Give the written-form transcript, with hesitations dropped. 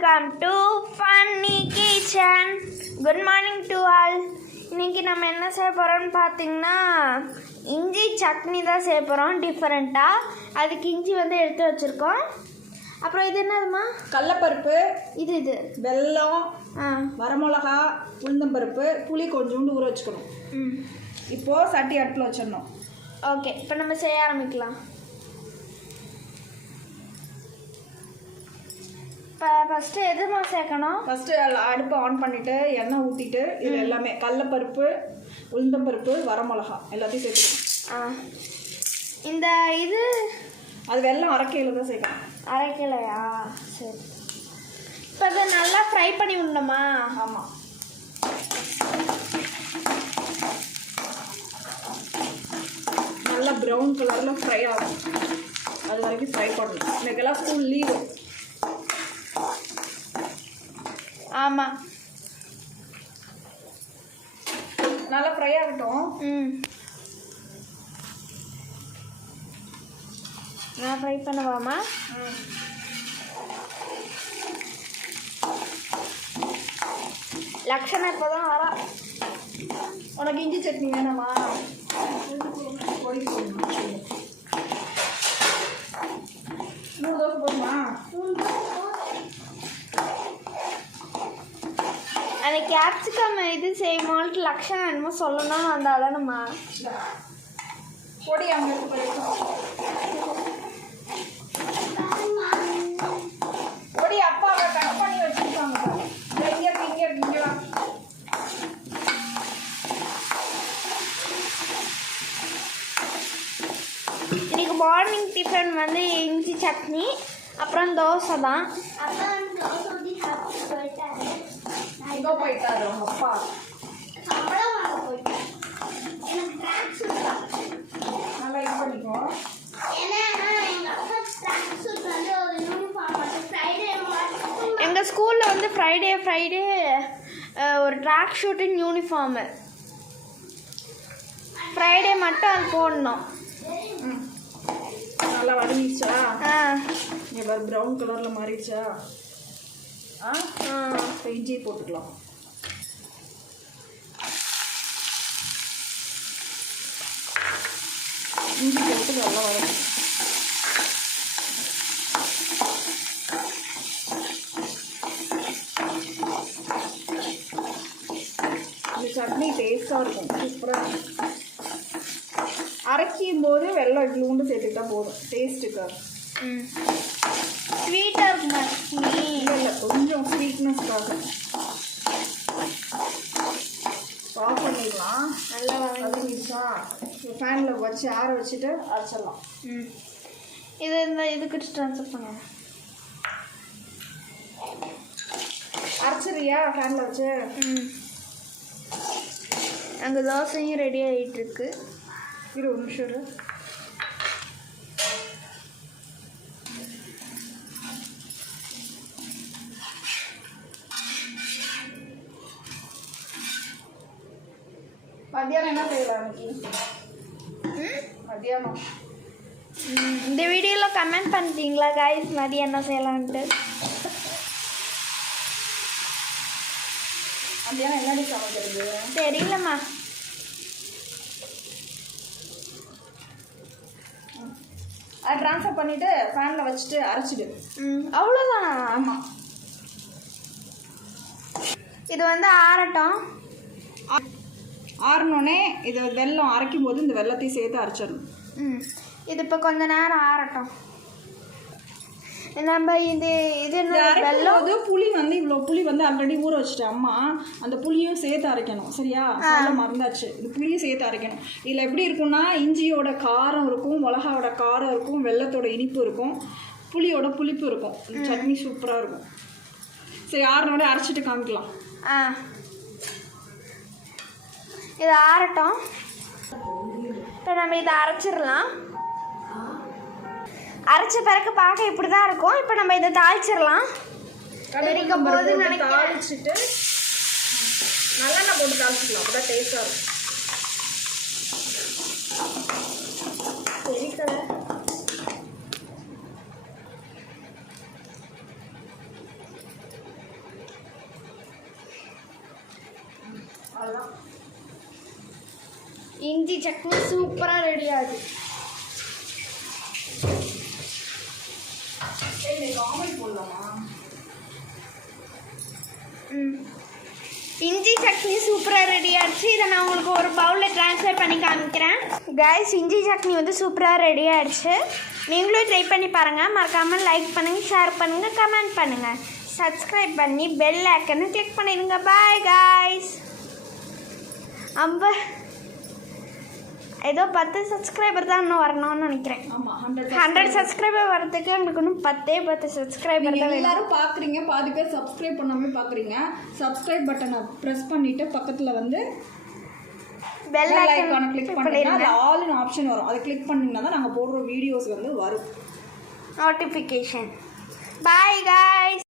Welcome to funny kitchen. Good morning to all. இன்றைக்கி நம்ம என்ன செய்ய போகிறோம்னு பார்த்தீங்கன்னா இஞ்சி சட்னி தான் செய்ய போகிறோம் டிஃப்ரெண்ட்டாக. அதுக்கு இஞ்சி வந்து எடுத்து வச்சுருக்கோம். அப்புறம் இது என்னதுமா? கடலப்பருப்பு, இது வெல்லம், வரமிளகா, உளுந்தம்பருப்பு, புளி கொஞ்சோண்டு ஊற வச்சுக்கணும். இப்போது சட்டி அடுப்பில் வச்சிடணும். ஓகே, இப்போ நம்ம செய்ய ஆரம்பிக்கலாம். இப்போ ஃபஸ்ட்டு எதுமா சேர்க்கணும்? ஃபஸ்ட்டு அடுப்பை ஆன் பண்ணிவிட்டு எண்ணெய் ஊற்றிட்டு இது எல்லாமே கடலப்பருப்பு, உளுந்தம்பருப்பு, வரமிளகா எல்லாத்தையும் சேர்த்துக்கணும். இந்த இது அது வெல்லம் அரைக்கையில் தான் சேர்க்கணும். அரைக்கலையா? சரி. இப்போ அதை நல்லா ஃப்ரை பண்ணி விடணுமா? ஆமாம். நல்லா ப்ரௌன் கலரில் ஃப்ரை ஆகும். அது வரைக்கும் ஃப்ரை பண்ணணும். இன்றைக்கெல்லாம் ஸ்கூல் லீவு. ஆமாம், நல்லா ஃப்ரை ஆகட்டும். நான் ஃப்ரை பண்ணவாமா? லக்ஷணா இப்போ தான் வரா. உனக்கு இஞ்சி சட்னி வேணாமா? பொடி போடணும். 3 தோசை போடுமா? அந்த கேப்சிகம் இது செய்யும்போது லக்ஷணா என்னமோ சொல்லணும்னு வந்தால் தானம்மா பொடி அங்கே பொடி அப்பா கட் பண்ணி வச்சுருக்காங்க. இங்கெல்லாம் இன்னைக்கு மார்னிங் டிஃபன் வந்து இஞ்சி சட்னி, அப்புறம் தோசை தான். எங்கே போயிட்டாரு உங்க அப்பா? நல்லா இது பண்ணிக்கோ. எங்கள் ஸ்கூலில் வந்து ஃப்ரைடே ஒரு ட்ராக் ஷூட்டின் யூனிஃபார்மு. ஃப்ரைடே மட்டும் அது போடணும். நல்லா வதங்கிடுச்சா? இங்கே வேறு ப்ரௌன் கலரில் மாறிடுச்சா? இஞ்சி போட்டுக்கலாம். இஞ்சி போட்டு நல்லா வதக்கணும். இந்த சட்னி டேஸ்ட்டாக இருக்கும், சூப்பராக இருக்கும். அரைக்கும் போது வெல்லம் இட்லூண்டு சேர்த்துக்கிட்டா போதும் டேஸ்ட்டுக்காக. ஸ்வீட்டாக இருக்குமா? இல்லை, கொஞ்சம் ஸ்வீட்னஸ்க்காக. ஆஃப் பண்ணிடலாம். நல்லா வதங்கிடுச்சா? ஃபேனில் வச்சு ஆற வச்சுட்டு அரைச்சிடலாம். இதுக்கு ட்ரான்ஸ்ஃபர் பண்ணுங்க. அரைச்சிடுறியா ஃபேனில் வச்சு? அங்கே தோசையும் ரெடி ஆகிட்டுருக்கு. ஒரு நிமிஷம். மத்தியானம் என்ன செய்யலாம் இன்னைக்கு? மத்தியானம் இந்த வீடியோவில் கமெண்ட் பண்ணிட்டீங்களா கைஸ் மதியம் என்ன செய்யலான்ட்டு? மத்தியானம் என்னடி சமைக்கிறது தெரியலம்மா. அதை ட்ரான்ஸ்ஃபர் பண்ணிவிட்டு ஃபேனில் வச்சுட்டு அரைச்சிடு. அவ்வளோதானா? ஆமாம். இது வந்து ஆறட்டும். ஆறணுன்னே இதை வெல்லம் அரைக்கும் போது இந்த வெல்லத்தையும் சேர்த்து அரைச்சிடணும். இது இப்போ கொஞ்ச நேரம் ஆறட்டும். நம்ம இது வெல்லம் புளி வந்து இவ்வளோ புளி வந்து ஆல்ரெடி ஊற வச்சுட்டேன் அம்மா. அந்த புளியும் சேர்த்து அரைக்கணும். சரியா? மறந்தாச்சு. இது புளியும் சேர்த்து அரைக்கணும். இதில் எப்படி இருக்குன்னா இஞ்சியோட காரம் இருக்கும், மிளகாவோட காரம் இருக்கும், வெல்லத்தோட இனிப்பு இருக்கும், புளியோட புளிப்பு இருக்கும். சட்னி சூப்பராக இருக்கும். சரி, ஆறுனோட அரைச்சிட்டு காமிக்கலாம். இது ஆறட்டும். இப்போ நம்ம இதை அரைச்சிடலாம். அரைச்ச பிறகு பார்க்க இப்படி தான் இருக்கும். இப்போ நம்ம இதை தாளிச்சிடலாம். தாளிச்சிட்டு நல்லெண்ணெய் போட்டு தாளிச்சிக்கலாம். அப்போ தான் டேஸ்ட்டாக இருக்கும். சட்னி சூப்பராக ரெடி ஆகுது. இஞ்சி சட்னி சூப்பராக ரெடி ஆகிடுச்சு. இதை நான் உங்களுக்கு ஒரு பவுலில் ட்ரான்ஸ்ஃபர் பண்ணி காமிக்கிறேன். கைஸ், இஞ்சி சட்னி வந்து சூப்பராக ரெடி ஆகிடுச்சு. நீங்களும் ட்ரை பண்ணி பாருங்கள். மறக்காமல் லைக் பண்ணுங்கள், ஷேர் பண்ணுங்கள், கமெண்ட் பண்ணுங்கள், சப்ஸ்கிரைப் பண்ணி பெல் ஐக்கனை கிளிக் பண்ணிடுங்க. Bye guys. ஏதோ 10 சப்ஸ்கிரைபர் தான் இன்னும் வரணும்னு நினைக்கிறேன். 100 சப்ஸ்கிரைபர் வரதுக்கு எனக்கு இன்னும் 10 சப்ஸ்கிரைபர் தான். எல்லாரும் பார்க்குறீங்க, பாதி பேர் சப்ஸ்கிரைப் பண்ணாமல் பார்க்குறீங்க. சப்ஸ்கிரைப் பட்டனை ப்ரெஸ் பண்ணிவிட்டு பக்கத்தில் வந்து பெல் ஐக்கானை கிளிக் பண்ணிங்கன்னா அது ஆல்னு ஆப்ஷன் வரும். அதை கிளிக் பண்ணிங்கன்னா தான் நாங்கள் போடுற வீடியோஸ் வந்து வரும், நோட்டிஃபிகேஷன். Bye guys.